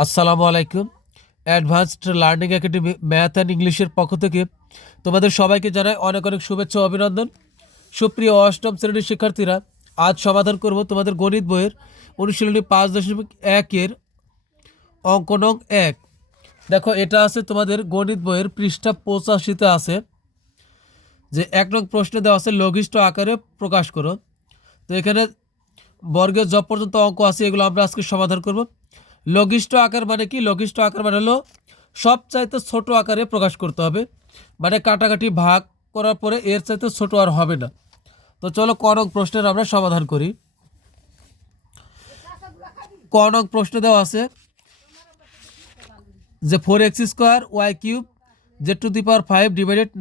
আসসালামু আলাইকুম। Advanced learning academy math and ইংলিশের পক্ষ থেকে তোমাদের সবাইকে জানাই অনেক অনেক শুভেচ্ছা ও অভিনন্দন। সুপ্রিয় অষ্টম শ্রেণীর শিক্ষার্থীরা, আজ সমাধান করব তোমাদের গণিত বইয়ের অনুশীলনী 5.1-এর অঙ্ক নং 1। দেখো, এটা আছে তোমাদের গণিত বইয়ের পৃষ্ঠা 85-তে আছে যে 1 নং প্রশ্নে দেওয়া আছে লঘিষ্ঠ আকারে প্রকাশ করো। তো এখানে বর্গের জ পর্যন্ত অঙ্ক আছে, এগুলো আমরা আজকে সমাধান করব। লঘিষ্ঠ আকার মানে কি? লঘিষ্ঠ আকার মানে হলো সবচাইতে ছোট আকারে প্রকাশ করতে হবে, মানে কাটাকাটি ভাগ করার পরে এর চাইতে ছোট আর হবে না। তো চলো ক নং প্রশ্নের আমরা সমাধান করি। ক নং প্রশ্নে দেওয়া আছে যে 4x² y³ z⁵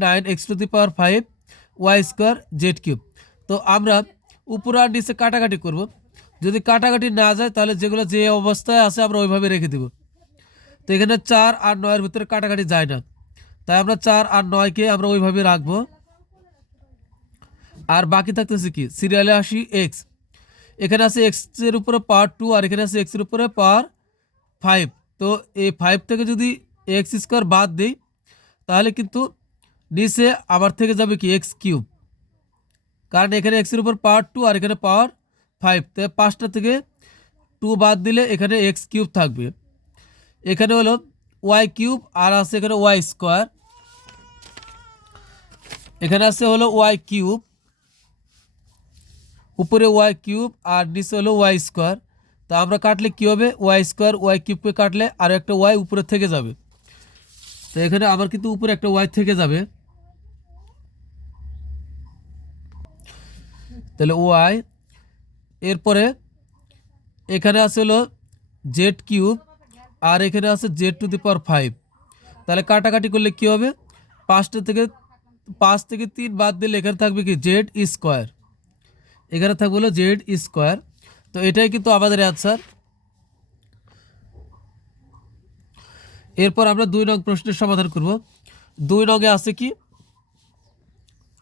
(9x⁵ y²z³). তো আমরা উপর আর নিচে কাটাকাটি করব। যদি কাটাকাটি না যায় তাহলে যেগুলো যে অবস্থায় আছে আমরা ওইভাবে রেখে দেব। তো এখানে 4 আর 9-এর ভিতরে কাটাকাটি যায় না, তাই আমরা 4 আর 9-কে আমরা ওইভাবে রাখবো। আর বাকি থাকতেছে কি? সিরিয়ালে আসি এক্স। এখানে আছে এক্স এর উপরে পাওয়ার 2 আর এখানে আছে এক্স এর উপরে পাওয়ার 5। তো এই 5 থেকে যদি x² বাদ দিই তাহলে কিন্তু নিচে আবার থেকে যাবে কি x³, কারণ এখানে এক্স এর উপর পাওয়ার 2 আর এখানে পাওয়ার 5। তো 5টা থেকে 2 বাদ দিলে এখানে x³ থাকবে। এখানে হলো y³ আর আছে এখানে y²। এখানে আছে হলো y³ উপরে y³ আর নিচে হলো y²। তা আমরা কাটলে কি হবে? y² y³ কাটলে আর একটা y উপরে থেকে যাবে। তো এখানে আবার কিন্তু উপরে একটা y থেকে যাবে, তাহলে y। এরপরে এখানে আছে হলো z³ আর এখানে আছে z⁵। তাহলে কাটাকাটি করলে কি হবে? 5 থেকে 3 বাদ দিলে এখানে থাকবে কি z²। এখানে থাকবে হলো z²। তো এটাই কিন্তু আমাদের অ্যান্সার। এরপর আমরা 2 নং প্রশ্নের সমাধান করব। 2 নংয়ে আছে কি?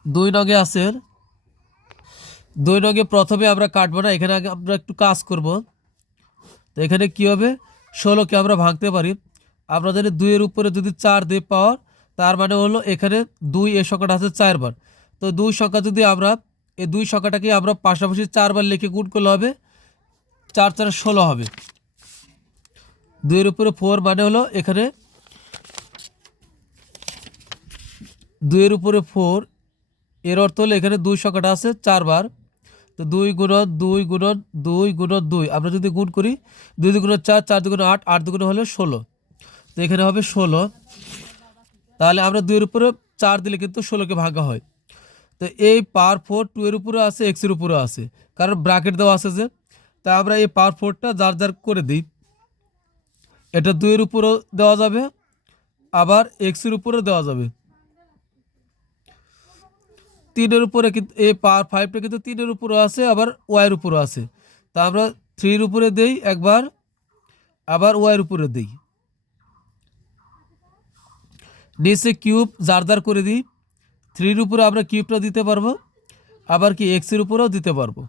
2 নংয়ে আছে 2 নংয়ে প্রথমে আমরা কাটবো না, এখানে আগে আমরা একটু কাজ করব। তো এখানে কি হবে? 16কে আমরা ভাঙতে পারি। আমরা জানি 2 এর উপরে যদি 4 দিয়ে পাওয়ার, তার মানে হলো এখানে 2 এর সংখ্যাটা আছে 4 বার। তো 2 সংখ্যা যদি আমরা এই 2 সংখ্যাটাকে আমরা পাশাপাশি 4 বার লিখে গুণ করলে হবে 4 4 16 হবে। 2 এর উপরে 4 মানে হলো এখানে 2 এর উপরে 4, এর অর্থ হলো এখানে 2 সংখ্যাটা আছে 4 বার। তো 2 গুণন 2 গুণন 2 গুণন 2 আমরা যদি গুণ করি 2 2 4 4 2 8 8 2 হলো 16। তো এখানে হবে 16। তাহলে আমরা 2 এর উপরে 4 দিলে কিন্তু 16কে ভাঙা হয়। তো এই পাওয়ার 4 2 এর উপরে আছে x এর উপরে আছে, কারণ ব্র্যাকেট দেওয়া আছে যে। তা আমরা এই পাওয়ার 4টা যার যার করে দিই। এটা 2 এর উপরেও দেওয়া যাবে, আবার x এর উপরেও দেওয়া যাবে। 3 এর উপরে কিন্তু এই পাওয়ার 5টা কিন্তু 3 এর উপরে আছে, আবার y এর উপরে আছে। তা আমরা 3 এর উপরে দেই একবার, আবার y এর উপরে দেই। নিচে কিউব যার যার করে দিই। 3 এর উপরে আমরা কিউবটা দিতে পারবো, আবার কি x এর উপরেও দিতে পারবো।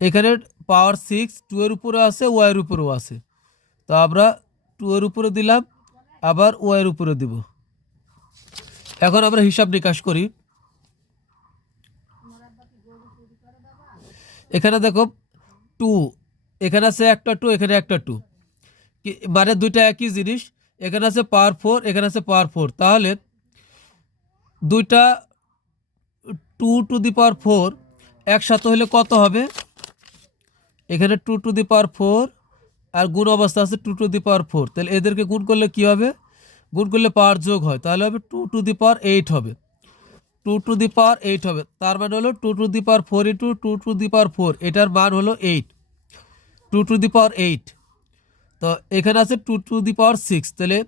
এখানে পাওয়ার 6 2 এর উপরে আছে, y এর উপরেও আছে। তো আমরা 2 এর উপরে দিলাম, আবার y এর উপরে দিব। এখন আমরা হিসাব নিকাশ করি। এখানে দেখো 2, এখানে আছে একটা 2, এখানে একটা 2, মানে দুইটা একই জিনিস। এখানে আছে পাওয়ার 4, এখানে আছে পাওয়ার 4। তাহলে দুইটা 2⁴ একসাথে হলে কত হবে? এখানে 2⁴ আর গুণ অবস্থা আছে 2⁴। তাহলে এদেরকে গুণ করলে কি হবে? গুণ করলে পাওয়ার যোগ হয়, তাহলে হবে 2⁸ হবে। 2⁸ হবে, তার মানে হলো 2⁴ ইন্টু 2⁴, এটার মান হলো 8, 2⁸। তো এখানে আছে 2⁶। তাহলে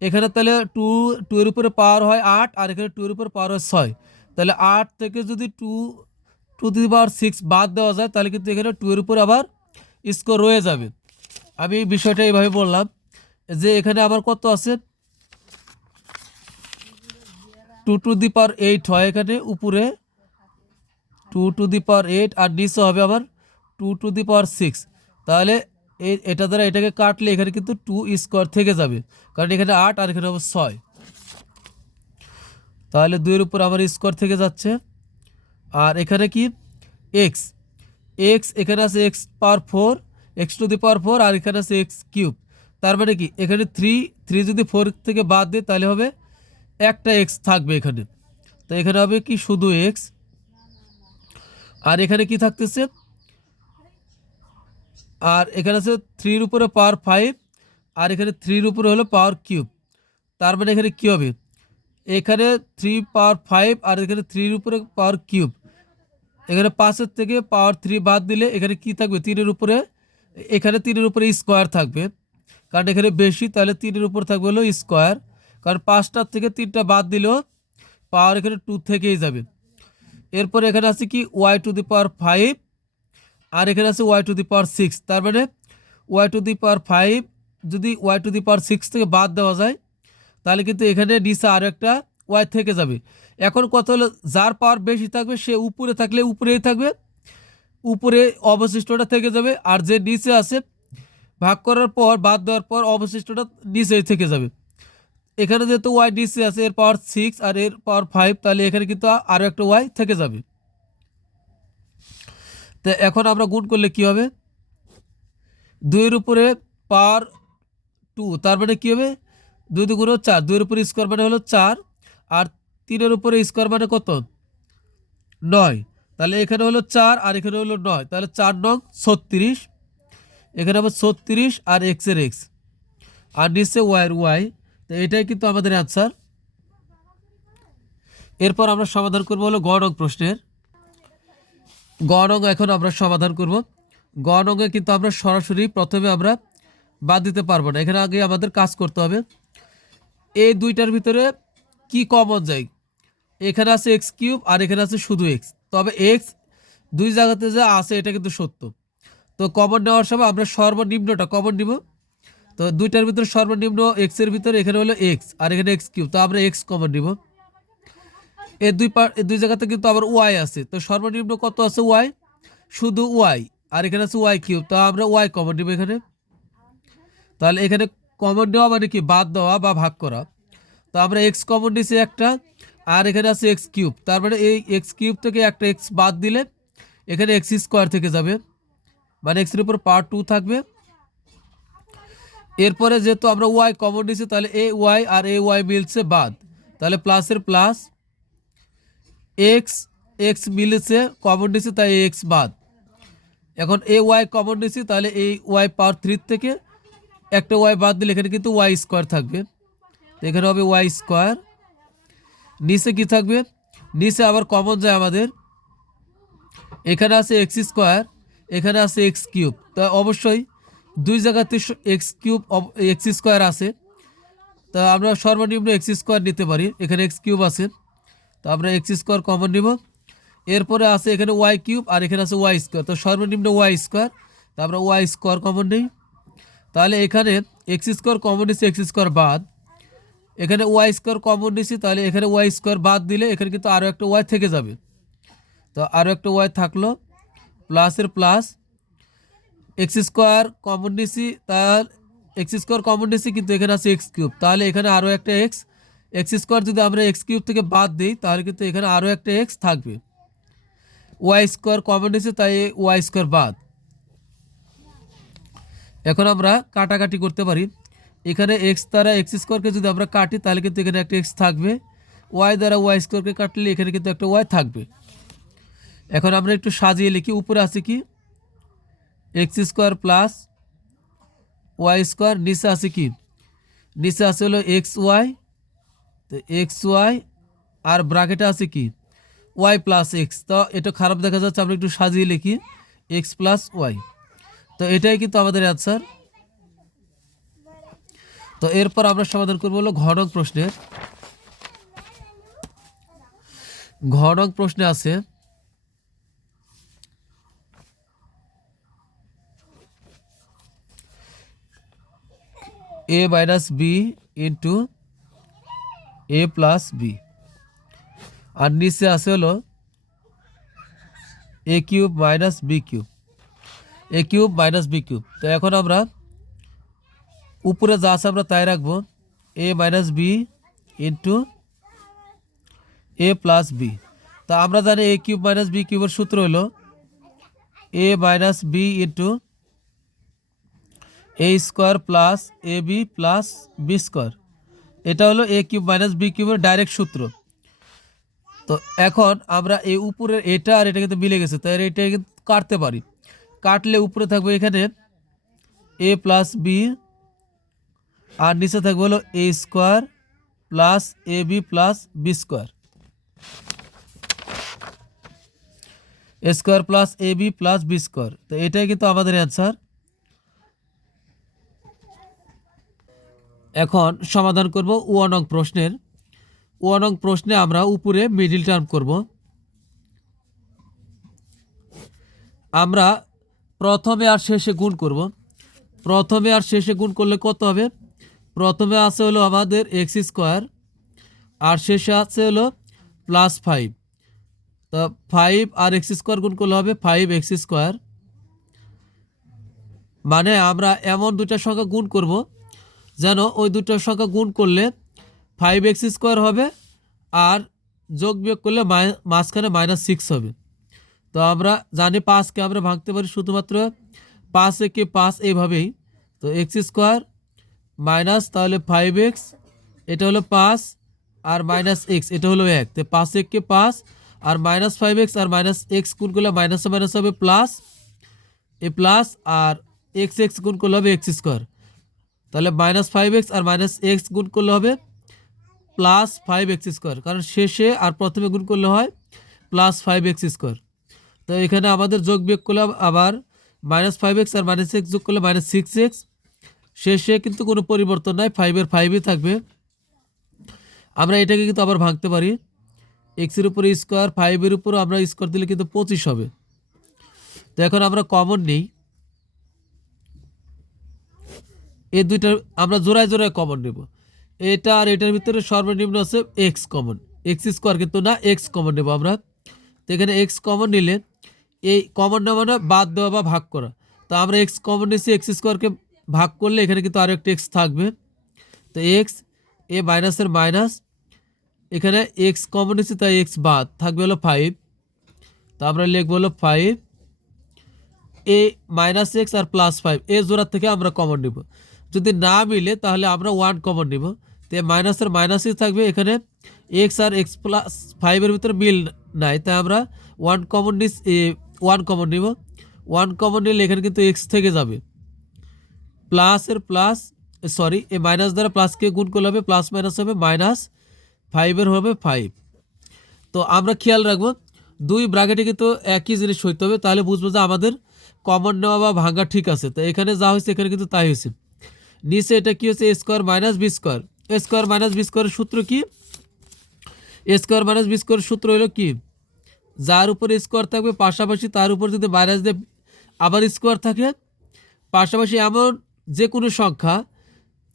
এখানে তাহলে 2 এর উপরে পাওয়ার হয় 8 আর এখানে 2 এর উপরে পাওয়ার হয় 6। তাহলে 8 থেকে যদি 2⁶ বাদ দেওয়া যায় তাহলে কিন্তু এখানে 2 এর উপরে আবার স্কোর রয়ে যাবে। আমি এই বিষয়টা এইভাবে বললাম যে এখানে আবার কত আছে 2⁸ হয়, এখানে উপরে 2⁸ আর নিচে হবে আবার 2⁶। তাহলে এটা দ্বারা এটাকে কাটলে এখানে কিন্তু 2 স্কোয়ার থেকে যাবে, কারণ এখানে 8 আর এখানে হবে 6। তাহলে 2 এর উপর আমার স্কোয়ার থেকে যাচ্ছে। আর এখানে কি এক্স, এখানে আছে x power 4, x to the power 4, আর এখানে আছে এক্স কিউব। তার মানে কি এখানে 3 যদি 4 থেকে বাদ দিই তাহলে হবে একটা এক্স থাকবে এখানে। তো এখানে হবে কি শুধু এক্স। আর এখানে কি থাকতেছে, আর এখানে আছে 3 এর উপরে পাওয়ার 5, আর এখানে 3 এর উপরে হলো পাওয়ার কিউব। তার মানে এখানে কি হবে, এখানে 3 পাওয়ার 5 আর এখানে 3 এর উপরে পাওয়ার কিউব। এখানে 5-এর থেকে পাওয়ার 3 বাদ দিলে এখানে কি থাকবে, 3-এর উপরে, এখানে 3-এর উপরে স্কোয়ার থাকবে, কারণ এখানে বেশি, তাহলে 3-এর উপর থাকবে হলো স্কোয়ার। কারণ 5টার থেকে 3টা বাদ দিলেও পাওয়ার এখানে 2 থেকেই যাবে। এরপর এখানে আছে কি ওয়াই টু দি পাওয়ার 5, আর এখানে আছে ওয়াই টু দি পাওয়ার 6। তার মানে ওয়াই টু দি পাওয়ার 5 যদি ওয়াই টু দি পাওয়ার 6 থেকে বাদ দেওয়া যায় তাহলে কিন্তু এখানে নিচে আরও একটা ওয়াই থেকে যাবে। এখন কত হলো, যার পাওয়ার বেশি থাকবে সে উপরে থাকলে উপরেই থাকবে, উপরে অবশিষ্টটা থেকে যাবে, আর যে নিচে আছে ভাগ করার পর বাদ দেওয়ার পর অবশিষ্টটা নিচেই থেকে যাবে। এখানে যেহেতু ওয়াই নিচে আছে, এর পাওয়ার 6 আর এর পাওয়ার 5, তাহলে এখানে কিন্তু আরও একটা ওয়াই থেকে যাবে। তো এখন আমরা গুণ করলে কি হবে, 2-এর উপরে পাওয়ার 2, তার মানে কী হবে 2 2 গুণ 4, 2-এর উপরে স্কোয়ার মানে হলো 4, আর 3-এর উপরে স্কোয়ার মানে কত 9। তাহলে এখানে হলো 4 আর এখানে হলো 9, তাহলে 4 নং 36, এখানে হবে 36 আর এক্সের এক্স আর নিচে ওয়াইয়ের ওয়াই। তো এটাই কিন্তু আমাদের অ্যান্সার। এরপর আমরা সমাধান করব হলো গ নং প্রশ্নের। গ নং এখন আমরা সমাধান করব। গ নংয়ে কিন্তু আমরা সরাসরি প্রথমে আমরা বাদ দিতে পারবো না, এখানে আগে আমাদের কাজ করতে হবে। এই দুইটার ভিতরে কি কমন যায়, এখানে আছে এক্স কিউব আর এখানে আছে শুধু এক্স, তবে এক্স দুই জায়গাতে যা আছে এটা কিন্তু সত্য। তো কমন নেওয়ার সময় আমরা সর্বনিম্নটা কমন নিব। তো দুইটার ভিতরে সর্বনিম্ন এক্সের ভিতরে এখানে হলো এক্স আর এখানে এক্স কিউব, তো আমরা এক্স কমন নিব। এই দুই জায়গাতে কিন্তু আবার ওয়াই আছে, তো সর্বনিম্ন কত আছে ওয়াই, শুধু ওয়াই, আর এখানে আছে ওয়াই কিউব, তো আমরা ওয়াই কমন নিব এখানে। তাহলে এখানে কমন নেওয়া মানে কি বাদ দেওয়া বা ভাগ করা। তো আমরা এক্স কমন নিয়েছি একটা, আর এখানে আছে এক্স কিউব, তার মানে এই এক্স কিউব থেকে একটা এক্স বাদ দিলে এখানে এক্স স্কোয়ার থেকে যাবে, মানে এক্সের উপর পাওয়ার 2 থাকবে। এরপরে যেহেতু আমরা ওয়াই কমন নিয়েছি তাহলে A Y R A Y মিলছে বাদ, তাহলে প্লাসের প্লাস, এক্স এক্স মিলেছে কমন নিয়েছি তাই এক্স বাদ। এখন এ ওয়াই কমন নিয়েছি তাহলে এই ওয়াই পাওয়ার 3 থেকে একটা ওয়াই বাদ দিলে এখানে কিন্তু ওয়াই স্কোয়ার থাকবে, তো এখানে হবে ওয়াই স্কোয়ার। নিচে কি থাকবে, নিচে আবার কমন যায় আমাদের, এখানে আছে এক্স স্কোয়ার, এখানে আছে এক্স কিউব, তা অবশ্যই দুই জায়গাতে এক্স কিউব এক্স স্কোয়ার আছে, তা আমরা সর্বনিম্ন এক্স স্কোয়ার নিতে পারি, এখানে এক্স কিউব আছে, তো আমরা এক্স স্কোয়ার কমন নিব। এরপরে আছে এখানে ওয়াই কিউব আর এখানে আছে ওয়াই স্কোয়ার, তো সর্বনিম্ন ওয়াই স্কোয়ার, তো আমরা ওয়াই স্কোয়ার কমন নিই। তাহলে এখানে এক্স স্কোয়ার কমন নিচ্ছি, এক্স স্কোয়ার বাদ, এখানে ওয়াই স্কোয়ার কমন নিচ্ছি, তাহলে এখানে ওয়াই স্কোয়ার বাদ দিলে এখানে কিন্তু আরও একটা ওয়াই থেকে যাবে, তো আরও একটা ওয়াই থাকলো, প্লাসের প্লাস, এক্স স্কোয়ার কমন নিচ্ছি, তাহলে এক্স স্কোয়ার কমন নিচ্ছি কিন্তু এখানে আছে এক্স কিউব, তাহলে এখানে আরও একটা এক্স, এক্স স্কোয়ার যদি আমরা এক্স কিউব থেকে বাদ দিই তাহলে কিন্তু এখানে আরও একটা এক্স থাকবে, ওয়াই স্কোয়ার কমন নিচ্ছি তাই ওয়াই স্কোয়ার বাদ। এখন আমরা কাটাকাটি করতে পারি, এখানে এক্স দ্বারা এক্স স্কোয়ারকে যদি আমরা কাটি তাহলে কিন্তু এখানে একটা এক্স থাকবে, ওয়াই দ্বারা ওয়াই স্কোয়ারকে কাটলে এখানে কিন্তু একটা ওয়াই থাকবে। এখন আমরা একটু সাজিয়ে লিখি, উপরে আছে কি x square plus y square, নিচে আছে কি, নিচে আছে হলো এক্স ওয়াই, তো এক্স ওয়াই আর ব্র্যাকেটে আছে কি ওয়াই প্লাস এক্স, তো এটা খারাপ দেখা যাচ্ছে, আমরা একটু সাজিয়ে লিখি এক্স প্লাস ওয়াই, তো এটাই কিন্তু আমাদের অ্যান্সার। তো এরপর আমরা সমাধান করবো হলো ঘ নং প্রশ্নের। ঘ নং প্রশ্নে আছে a minus b into a plus b, আর নিচে আছে হলো a cube minus b cube. A cube minus b cube. তো এখন আমরা উপরে যা আছে আমরা তাই রাখবো, a minus b into a plus b. তা আমরা জানি এ কিউব মাইনাস বি কিউবের সূত্র হলো এ minus b into A square plus A B plus b square. এটা হলো এ কিউব মাইনাস বি কিউবের ডাইরেক্ট সূত্র। তো এখন আমরা এই উপরের এটা আর এটা কিন্তু মিলে গেছে, তাই এটা কিন্তু কাটতে পারি। কাটলে উপরে থাকবে এখানে এ প্লাস বি, আর নিচে থাকবে হলো এ square plus A B plus b square, A square plus A B plus b square. তো এটাই কিন্তু আমাদের অ্যান্সার। এখন সমাধান করব 1 নং প্রশ্নের। 1 নং প্রশ্নে আমরা উপরে মিডিল টার্ম করব। আমরা প্রথমে আর শেষে গুণ করব। প্রথমে আর শেষে গুণ করলে কত হবে? প্রথমে আছে হলো আমাদের এক্স স্কোয়ার, আর শেষে আছে হলো প্লাস 5। তো 5 আর এক্স স্কোয়ার গুণ করলে হবে 5x স্কোয়ার। মানে আমরা এমন দুটা সংখ্যা গুণ করব যেন ওই দুটো সংখ্যা গুণ করলে 5x স্কোয়ার হবে, আর যোগ বিয়োগ করলে মাঝখানে -6 হবে। তো আমরা জানি 5কে আমরা ভাঙতে পারি শুধুমাত্র 5 একে 5 এইভাবেই। তো এক্স স্কোয়ার মাইনাস তাহলে 5x, এটা হলো 5, আর -x এটা হলো 1। তো 5 একে 5 আর -5x আর -x গুণ করলে মাইনাস মাইনাস হবে প্লাস, এ প্লাস, আর x গুণ করলে হবে এক্স স্কোয়ার। তাহলে -5x আর -x গুণ করলে হবে প্লাস 5x স্কোয়ার, কারণ শেষে আর প্রথমে গুণ করলে হয় প্লাস 5x স্কোয়ার। তো এখানে আমাদের যোগ বিয়োগ করলে আবার -5x আর -x যোগ করলে -6x। শেষে কিন্তু কোনো পরিবর্তন নাই, 5-এর 5ই থাকবে। আমরা এটাকে কিন্তু আবার ভাঙতে পারি, এক্সের উপরে স্কোয়ার, 5-এর উপরও আমরা স্কোয়ার দিলে কিন্তু 25 হবে। তো এখন আমরা কমন নিই, এই দুইটা আমরা জোড়ায় জোড়ায় কমন নেব। এটা আর এটার ভিতরে সর্বনিম্ন আছে এক্স কমন, এক্স স্কোয়ার কিন্তু না, এক্স কমন নেব আমরা। তো এখানে এক্স কমন নিলে এই কমন নেওয়া মানে বাদ দেওয়া বা ভাগ করা। তো আমরা এক্স কমন নিয়েছি, এক্স স্কোয়ারকে ভাগ করলে এখানে কিন্তু আরও একটা এক্স থাকবে। তো এক্স, এ মাইনাসের মাইনাস, এখানে এক্স কমন নিয়েছি তাই এক্স বাদ, থাকবে হলো 5। তো আমরা লিখবো হলো 5 এ -x আর +5 এ জোড়া থেকে আমরা কমন নিব। যদি না মিলে তাহলে আমরা 1 কমন নিব। তো মাইনাসের মাইনাসই থাকবে, এখানে এক্স আর x+5-এর ভিতরে মিল নাই, তাই আমরা 1 কমন নিস, 1 কমন নিব। 1 কমন নিলে এখানে কিন্তু এক্স থেকে যাবে, প্লাসের প্লাস, সরি এ মাইনাস দ্বারা প্লাসকে গুণ করলে হবে প্লাস মাইনাস হবে -5-এর হবে 5। তো আমরা খেয়াল রাখবো দুই ব্র্যাকেটে কিন্তু একই জিনিস হইতে হবে, তাহলে বুঝবো যে আমাদের কমন নেওয়া বা ভাঙা ঠিক আছে। তো এখানে যা হয়েছে এখানে কিন্তু তাই হয়েছে। নিচে এটা কি হচ্ছে? এ স্কোয়ার মাইনাস বি স্কোয়ার। এ স্কোয়ার মাইনাস বি স্কোয়ারের সূত্র কি? এ স্কোয়ার মাইনাস বি স্কোয়ারের সূত্র হলো কি? যার উপরে স্কোয়ার থাকবে পাশাপাশি তার উপর যদি মাইনাস দিয়ে আবার স্কোয়ার থাকে, পাশাপাশি এমন যে কোনো সংখ্যা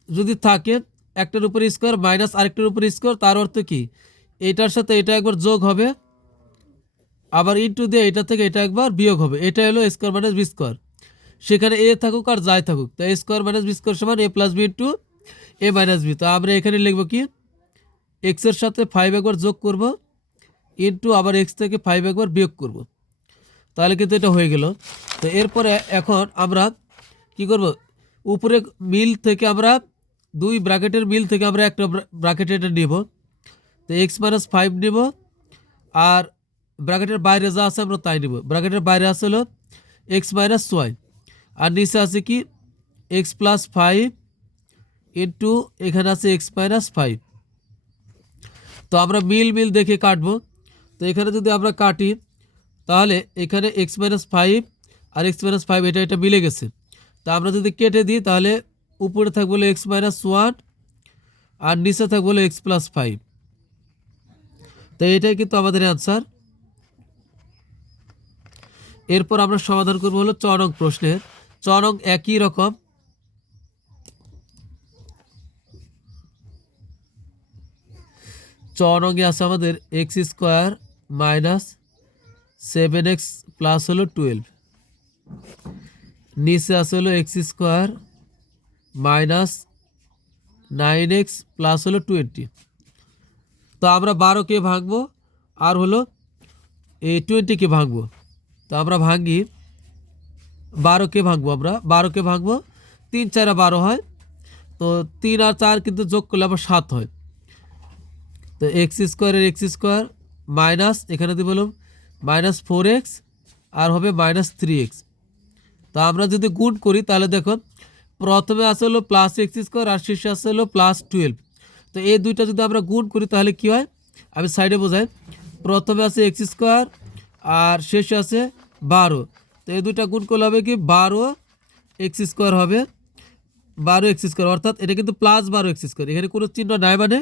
যদি থাকে একটার উপরে স্কোয়ার মাইনাস আরেকটার উপরে স্কোয়ার, তার অর্থ কি এটার সাথে এটা একবার যোগ হবে, আবার ইনটু দিয়ে এটা থেকে এটা একবার বিয়োগ হবে। এটা হলো এ স্কোয়ার মাইনাস বি স্কোয়ার। সেখানে এ থাকুক আর যাই থাকুক, তাই এ স্কোয়ার মাইনাস বি স্কোয়ার সমান এ প্লাস বি ইন্টু এ মাইনাস বি। তো আমরা এখানে লিখবো কি, এক্সের সাথে 5 একবার যোগ করব ইন্টু আবার এক্স থেকে 5 একবার বিয়োগ করব, তাহলে কিন্তু এটা হয়ে গেল। তো এরপরে এখন আমরা কি করব, উপরে মিল থেকে আমরা দুই ব্র্যাকেটের মিল থেকে আমরা একটা ব্র্যাকেট এটা নেব। তো x-5 নেব, আর ব্র্যাকেটের বাইরে যা আছে আমরা তাই নেব। ব্র্যাকেটের বাইরে আছে হলো x-y, আর নিচে আছে কি x+5 ইন্টু এখানে আছে x-5। তো আমরা মিল মিল দেখে কাটবো। তো এখানে যদি আমরা কাটি তাহলে এখানে x-5 আর x-5 এটা এটা মিলে গেছে। তা আমরা যদি কেটে দিই তাহলে উপরে থাকবে হলো x-1 আর নিচে থাকবে হলো x+5। তো এটাই কিন্তু আমাদের অ্যান্সার। এরপর আমরা সমাধান করবো হলো 4 নং প্রশ্নের। 4 নং একই রকম। চরঙ্গে আছে আমাদের x² - 7x প্লাস হলো 12। নিচে আছে হলো x square minus 9x plus হলো 20। তো আমরা 12কে ভাঙবো আর হলো এই 20কে ভাঙবো। তো আমরা ভাঙি 12কে ভাঙবো, আমরা 12কে ভাঙবো, 3 4 12 হয়। তো 3 আর 4 কিন্তু যোগ করলে আবার 7 হয়। তো এক্স স্কোয়ারের এক্স স্কোয়ার মাইনাস এখানে দিয়ে বললাম -4x আর হবে -3x। তো আমরা যদি গুণ করি তাহলে দেখো প্রথমে আসে হলো প্লাস এক্স স্কোয়ার আর শেষে আসে হলো +12। তো এই দুইটা যদি আমরা গুণ করি তাহলে কি হয়, আমি সাইডে বোঝাই। প্রথমে আছে এক্স স্কোয়ার আর শেষে আছে 12। তো এই দুইটা গুণ করলে হবে কি 12x স্কোয়ার হবে, 12x স্কোয়ার, অর্থাৎ এটা কিন্তু +12x স্কোয়ার, এখানে কোনো চিহ্ন নাই, মানে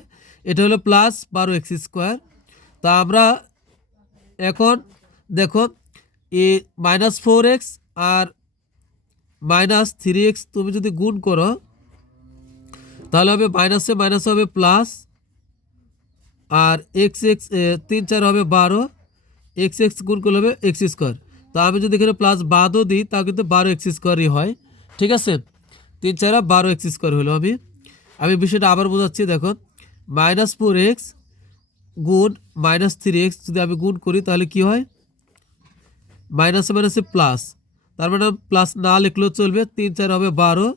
এটা হলো +12x স্কোয়ার। তা আমরা এখন দেখো এই -4x আর -3x তুমি যদি গুণ করো তাহলে হবে মাইনাসে মাইনাস হবে প্লাস, আর এক্স এক্স 3 4 হবে 12, এক্স এক্স গুণ করলে হবে এক্স স্কোয়ার। তো আমি যদি এখানে প্লাস বাদও দিই তাও কিন্তু 12x স্কোয়ারই হয়, ঠিক আছে। 3 4 12x স্কোয়ার হলো। আমি বিষয়টা আবার বোঝাচ্ছি, দেখো -4x গুণ -3x যদি আমি গুণ করি তাহলে কি হয়, মাইনাসে মাইনাসে প্লাস, তার মানে প্লাস না লিখলেও চলবে। 3 4 হবে 12,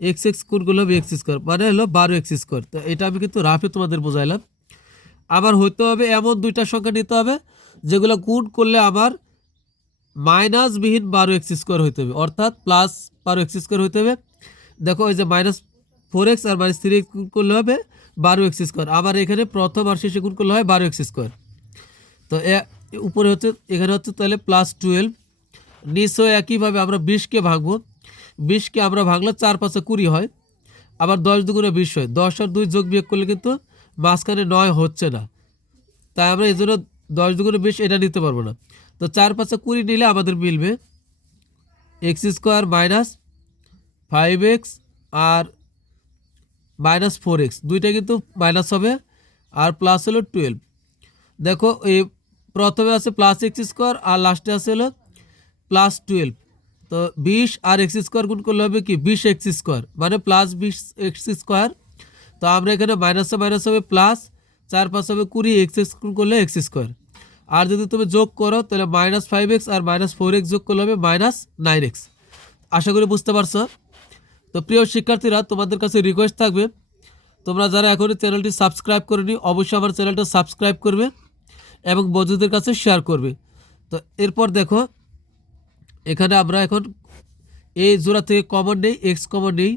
এক্স এক্স গুণ করলে হবে এক্স স্কোয়ার, মানে হলো 12x স্কোয়ার। তো এটা আমি কিন্তু রাফে তোমাদের বোঝাইলাম। আবার হইতে হবে এমন দুইটা সংখ্যা নিতে হবে যেগুলো গুণ করলে আমার মাইনাস বিহীন 12x স্কোয়ার হইতে হবে, অর্থাৎ +12x স্কোয়ার হইতে হবে। দেখো ওই যে -4x আর -3x গুণ করলে হবে 12x স্কোয়ার, আবার এখানে প্রথম আর শেষে গুণ করলে হয় 12x স্কোয়ার। তো উপরে হচ্ছে, এখানে হচ্ছে তাহলে +12। নিচেও একইভাবে আমরা 20কে ভাঙবো, 20কে আমরা ভাঙলে 4 5 20 হয়, আবার 10 2 20 হয়। 10 আর 2 যোগ বিয়োগ করলে কিন্তু মাঝখানে 9 হচ্ছে না, তাই আমরা এই জন্য 10 2 20 এটা নিতে পারবো না। তো 4 5 20 নিলে আমাদের মিলবে এক্স স্কোয়ার -5x আর -4x, দুইটা কিন্তু মাইনাস হবে, আর প্লাস হলো 12। দেখো এই প্রথমে আছে +x স্কোয়ার আর লাস্টে আছে হলো +12। তো 20 আর এক্স স্কোয়ার গুণ করলে হবে কি 20x স্কোয়ার, মানে +20x স্কোয়ার। তো আমরা এখানে মাইনাসে মাইনাস হবে প্লাস, 4 5 হবে 20, এক্স গুণ করলে এক্স স্কোয়ার। আর যদি তুমি যোগ করো তাহলে -5x আর -4x যোগ করলে হবে -9x। আশা করি বুঝতে পারছো। তো প্রিয় শিক্ষার্থীরা, তোমাদের কাছে রিকোয়েস্ট থাকবে, তোমরা যারা এখনই চ্যানেলটি সাবস্ক্রাইব করেনি অবশ্যই আমার চ্যানেলটা সাবস্ক্রাইব করবে এবং বন্ধুদের কাছে শেয়ার করবে। তো এরপর দেখো এখানে আমরা এখন এই জোড়া থেকে কমন নেই, এক্স কমন নেই।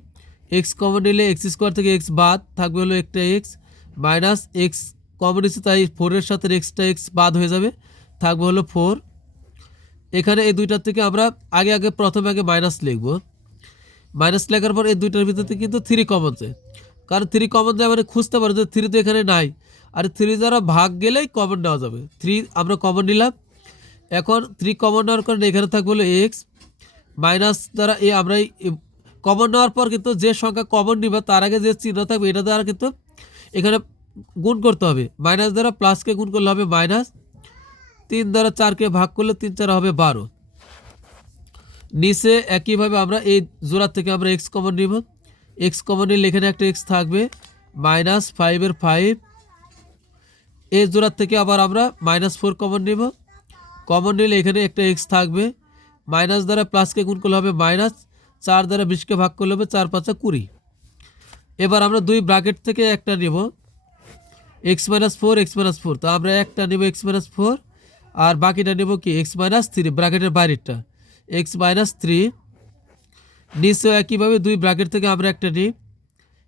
এক্স কমন নিলে এক্স স্কোয়ার থেকে এক্স বাদ থাকবে হলো একটা এক্স, মাইনাস এক্স কমন নিচ্ছে তাই 4-এর সাথে এক্সটা এক্স বাদ হয়ে যাবে, থাকবে হলো 4। এখানে এই দুইটার থেকে আমরা প্রথমে আগে মাইনাস লিখব, মাইনাস লেখার পর এই দুইটার ভিতর থেকে কিন্তু 3 কমন যায়, কারণ 3 কমন যায় মানে খুঁজতে পারো যে 3 তো এখানে নাই, আর 3 দ্বারা ভাগ গেলেই কমন নেওয়া যাবে। 3 আমরা কমন নিলাম, এখন 3 কমন নেওয়ার কারণে এখানে থাকবে হলো এক্স, মাইনাস দ্বারা আমরা কমন নেওয়ার পর কিন্তু যে সংখ্যা কমন নিবে তার আগে যে চিহ্ন থাকবে এটা দ্বারা কিন্তু এখানে গুণ করতে হবে, মাইনাস দ্বারা প্লাসকে গুণ করলে হবে মাইনাস, 3 দ্বারা 4কে ভাগ করলে 3 4 হবে 12। নিচে একইভাবে আমরা এই জোড়া থেকে আমরা এক্স কমন নিব, এক্স কমন নিলে এখানে একটা এক্স থাকবে, -5-এর 5। এই জোড়া থেকে আবার আমরা -4 কমন নিব, কমন নিলে এখানে একটা এক্স থাকবে, মাইনাস দ্বারা প্লাসকে গুণ করলে হবে মাইনাস, 4 দ্বারা 20কে ভাগ করলে হবে 4 5 20। এবার আমরা দুই ব্র্যাকেট থেকে একটা নিব x-4, তো আমরা একটা নিব x-4 আর বাকিটা নিব কি x-3, ব্র্যাকেটের বাইরেরটা x-3। নিচেও একইভাবে দুই ব্র্যাকেট থেকে আমরা একটা নিই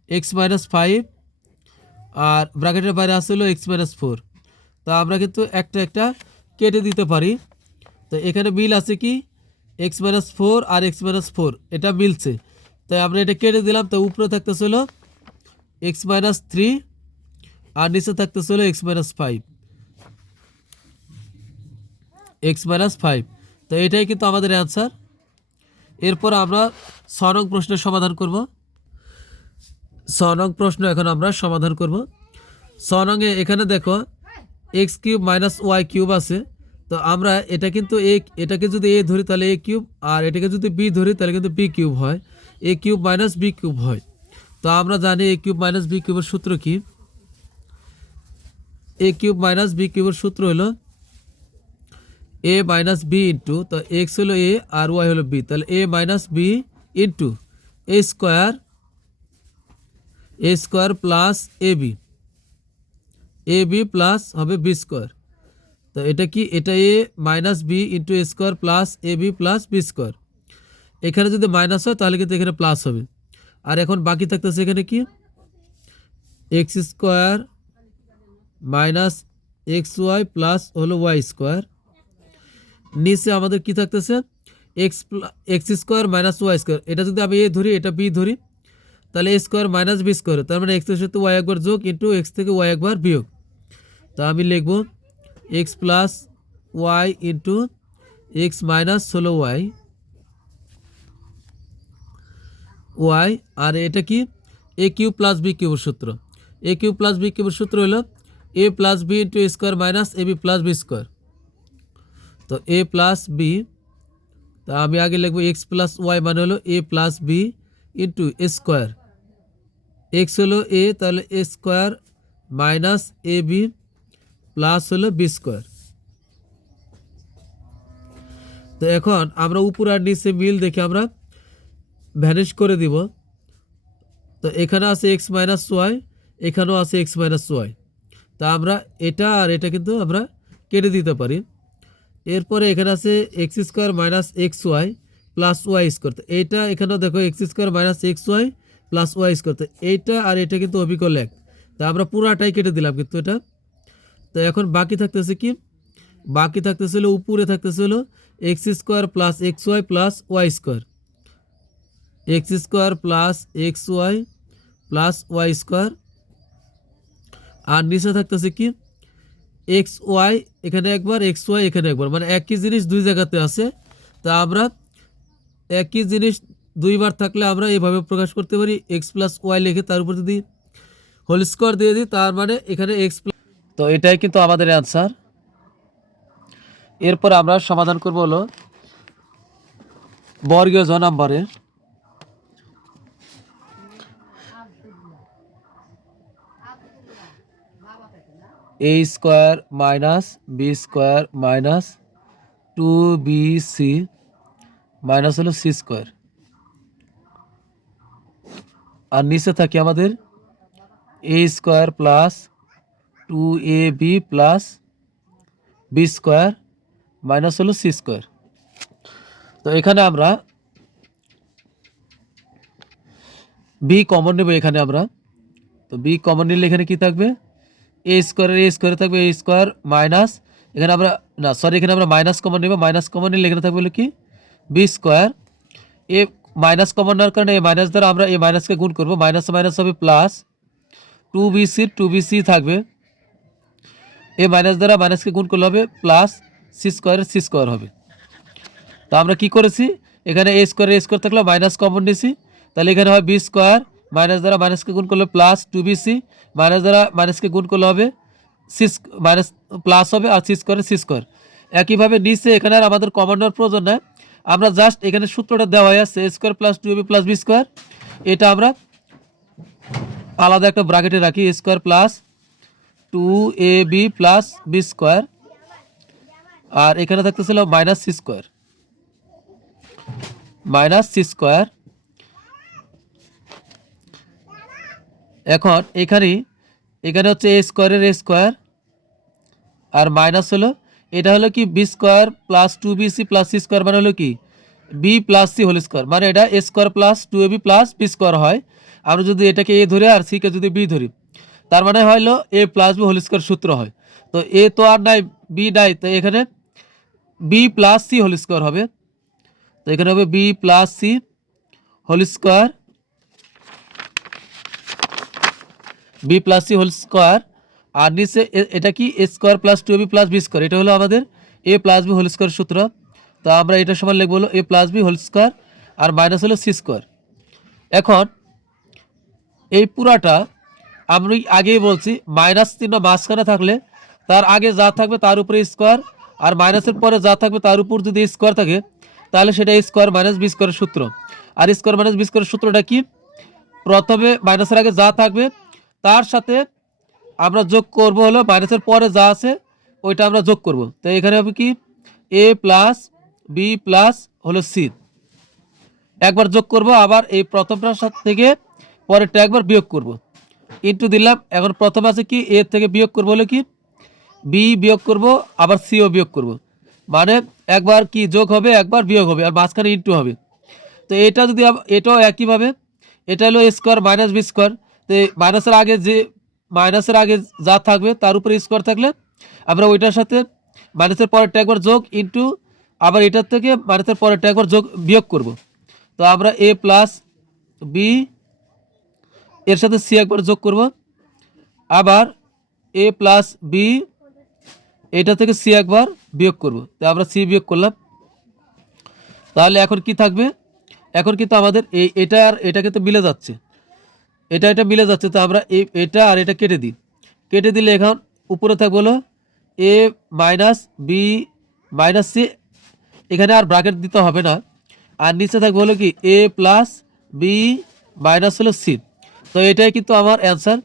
x-5 আর ব্র্যাকেটের বাইরে আসলে x-4। তো আমরা কিন্তু একটা একটা কেটে দিতে পারি। তো এখানে মিল আছে কি x-4 আর x-4 এটা মিলছে, তাই আমরা এটা কেটে দিলাম। তো উপরে থাকতেছিল x-3 আর নিচে থাকতেছিল x-5। তো এটাই কিন্তু আমাদের অ্যান্সার। এরপর আমরা 6 নং প্রশ্নের সমাধান করব। 6 নং প্রশ্ন এখন আমরা সমাধান করব। 6 নং এখানে দেখো x³ - y³ আছে, তো আমরা এটা কিন্তু এটাকে যদি এ ধরি তাহলে এ কিউব, আর এটাকে যদি বি ধরি তাহলে কিন্তু বি কিউব হয়, এ কিউব মাইনাস বি কিউব হয়। তো আমরা জানি এ কিউব মাইনাস বি কিউবের সূত্র কি? এ কিউব মাইনাস বি কিউবের সূত্র হলো এ মাইনাস বি ইন্টু, তো এক্স হলো এ আর ওয়াই হলো বি, তাহলে এ minus b into A square plus A B plus হবে বি স্কোয়ার। তো এটা কি? এটা এ minus b into A square plus A B plus b square. এখানে যদি মাইনাস হয় তাহলে কিন্তু এখানে প্লাস হবে। আর এখন বাকি থাকতেছে এখানে কি? X square minus x y plus হলো ওয়াই স্কোয়ার। নিচে আমাদের কি থাকতেছে? X square minus y square. এটা যদি আমি এ ধরি, এটা বি ধরি, তাহলে a square minus b square, তার মানে এক্সের সাথে ওয়াই একবার যোগ ইন্টু এক্স থেকে ওয়াই একবার বিয়োগ। তো আমি লিখব x plus y into x minus হলো ওয়াই, আর এটা কি? এ কিউব প্লাস বি কিউবের সূত্র। এ কিউব প্লাস বি কিউবের সূত্র হলো a plus B into A square minus A B plus b square. তো এ প্লাস বি, তা আমি আগে লিখবো এক্স প্লাস ওয়াই মানে হলো a plus B into A square, x হলো এ, তাহলে a square minus A B plus হলো বি স্কোয়ার। তো এখন আমরা উপর আর নিচে মিল দেখে আমরা ভ্যানিশ করে দিব। তো এখানে আছে এক্স মাইনাস ওয়াই, এখানেও আছে এক্স মাইনাস ওয়াই। তা আমরা এটা আর এটা কিন্তু আমরা কেটে দিতে পারি। এরপরে এখানে আছে x square minus x y plus y square. তো এইটা এখানেও দেখো x square minus x y plus y square. তো এইটা আর এটা কিন্তু অবিকল এক। তা আমরা পুরাটাই কেটে দিলাম কিন্তু এটা। তো এখন বাকি থাকতেছে কি? বাকি থাকতেছিল উপরে থাকতেছিল x square plus x y plus y square, x square plus x y plus y square. আর নিচে থাকতেছে কি? এক্স ওয়াই এখানে একবার, এক্স ওয়াই এখানে একবার, মানে একই জিনিস দুই জায়গাতে আছে। তা আমরা একই জিনিস দুইবার থাকলে আমরা এভাবে প্রকাশ করতে পারি, এক্স প্লাস ওয়াই লিখে তার উপর যদি হোল স্কোয়ার দিয়ে দিই, তার মানে এখানে এক্স প্লাস। তো এটাই কিন্তু আমাদের অ্যান্সার। এরপর আমরা সমাধান করব হলো বর্গীয় জ নাম্বারের। A square minus b square minus 2bc minus হলো সি স্কোয়ার, আর নিচে থাকি আমাদের a square plus 2ab plus b square minus হলো সি স্কোয়ার। তো এখানে আমরা বি কমন নেব এখানে আমরা। তো বি কমন নিলে এখানে কি থাকবে? এ স্কোয়ারে থাকবে এ স্কোয়ার মাইনাস, এখানে আমরা না সরি এখানে আমরা মাইনাস কমন নেব, মাইনাস কমন নিলে এখানে থাকবে হলো কি? B square. A minus common নেওয়ার কারণে এই মাইনাস দ্বারা আমরা এই মাইনাসকে গুণ করবো, মাইনাস মাইনাস হবে প্লাস 2bc থাকবে, এই মাইনাস দ্বারা মাইনাসকে গুণ করলে হবে প্লাস সি স্কোয়ার হবে। তো আমরা কি করেছি? এখানে এ স্কোয়ার থাকলে মাইনাস কমন নিয়েছি, তাহলে এখানে হয় বি স্কোয়ার মাইনাস দ্বারা মাইনাসকে গুণ করলে প্লাস 2bc, মাইনাস দ্বারা মাইনাসকে গুণ করলে হবে সি মাইনাস প্লাস হবে আর সি স্কোয়ার। একইভাবে নিচে এখানে আর আমাদের কমন নেওয়ার প্রয়োজন নয়, আমরা জাস্ট এখানে সূত্রটা দেওয়া আছে a square plus 2ab plus b square, এটা আমরা আলাদা একটা ব্র্যাকেটে রাখি, a square plus 2ab plus b square, আর এখানে থাকতেছিল মাইনাস সি স্কোয়ার। এখন এখানে হচ্ছে এ স্কোয়ার আর মাইনাস হলো এটা হলো কি b square plus 2bc plus c square, মানে হলো কি b plus c whole square, মানে এটা a square plus 2ab plus b square হয়। আমরা যদি এটাকে এ ধরি আর সিকে যদি বি ধরি, তার মানে হলো a plus b whole square সূত্র হয়। তো এ তো আর নাই, বি নাই, তো এখানে b plus c whole square হবে। তো এখানে হবে b plus c whole square, b plus c whole square, আর নিচে এটা কি a square plus 2ab plus b square, এটা হলো আমাদের a plus b whole square সূত্র। তো আমরা এটা সমান লিখবো হলো a plus b whole square আর মাইনাস হলো সি স্কোয়ার। এখন এই পুরাটা আমি আগেই বলছি মাইনাস চিহ্ন মাঝখানে থাকলে তার আগে যা থাকবে তার উপরে স্কোয়ার আর মাইনাসের পরে যা থাকবে তার উপর যদি স্কোয়ার থাকে তাহলে সেটা স্কোয়ার মাইনাস বি স্কোয়ারের সূত্র। আর স্কোয়ার মাইনাস বি স্কোয়ারের সূত্রটা কি? প্রথমে মাইনাসের আগে যা থাকবে তার সাথে আমরা যোগ করব হলো মাইনাসের পরে যা আছে ওইটা আমরা যোগ করব। তো এখানে হবে কি এ প্লাস বি প্লাস হলো সি, একবার যোগ করব, আবার এই প্রথমটার সাথে থেকে পরেরটা একবার বিয়োগ করব, ইন্টু দিলাম। এখন প্রথম আছে কি এ থেকে বিয়োগ করব হলো কি বি বিয়োগ করব, আবার সিও বিয়োগ করব, মানে একবার কি যোগ হবে একবার বিয়োগ হবে, আর মাঝখানে ইন্টু হবে। তো এটা যদি এটাও একইভাবে, এটা হলো এ স্কোয়ার মাইনাস বি স্কোয়ার। তো মাইনাসের আগে যা থাকবে তার উপরে স্কোয়ার থাকলে আমরা ওইটার সাথে মাইনাসের পরেরটা একবার যোগ ইন্টু, আবার এটার থেকে মাইনাসের পরেরটা একবার যোগ বিয়োগ করব। তো আমরা এ প্লাস বি এর সাথে সি একবার যোগ করব, আবার এ প্লাস বি এটা থেকে সি একবার বিয়োগ করব। তো আমরা সি বিয়োগ করলাম। তাহলে এখন কি থাকবে? এখন কিন্তু আমাদের এটা আর এটা কিন্তু মিলে যাচ্ছে, এটা মিলে যাচ্ছে। তো আমরা এটা আর এটা কেটে দিই, কেটে দিলে এখন উপরে থাকবে হলো এ মাইনাস বি মাইনাস সি, এখানে আর ব্র্যাকেট দিতে হবে না। আর নিচে থাকবে হলো কি এ প্লাস বি মাইনাস হলো সি। তো এটাই কিন্তু আমার অ্যান্সার।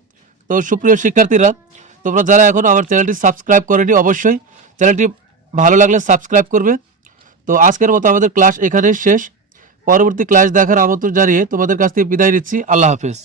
তো সুপ্রিয় শিক্ষার্থীরা, তোমরা যারা এখন আমার চ্যানেলটি সাবস্ক্রাইব করেনি অবশ্যই চ্যানেলটি ভালো লাগলে সাবস্ক্রাইব করবে। তো আজকের মতো আমাদের ক্লাস এখানেই শেষ। পরবর্তী ক্লাস দেখার আমন্ত্রণ জানিয়ে তোমাদের কাছ থেকে বিদায় নিচ্ছি। আল্লাহ হাফেজ।